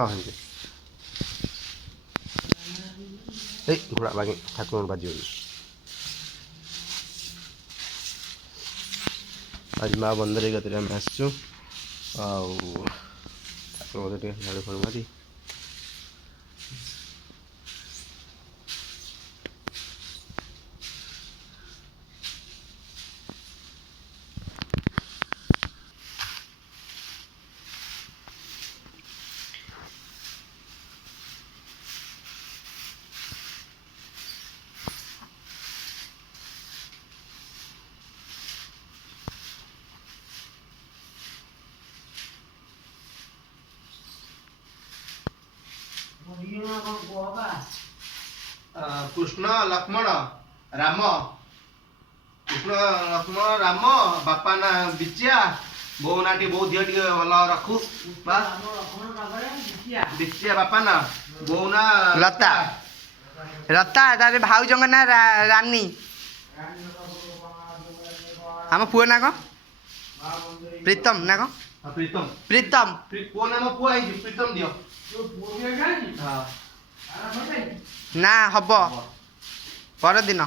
हाँ जी घोड़ा बागे ठाकुर बाजी आज माँ बंदर गति आम आसचु ठाकुर झाड़ू फाड़ू मारी कृष्ण लक्ष्मण राम कृष्ण लक्ष्मण राम बापा ना बिचिया बो ना बो दिह टे भल रखू बिचिया बापा ना बो ना लता लता तारे भाउज ना रानी आम पुओ ना कौन प्रीतम ना कौन प्रीतम प्रीतम पुओ नाम पुओ प्रीतम दियो ना हब पर दिन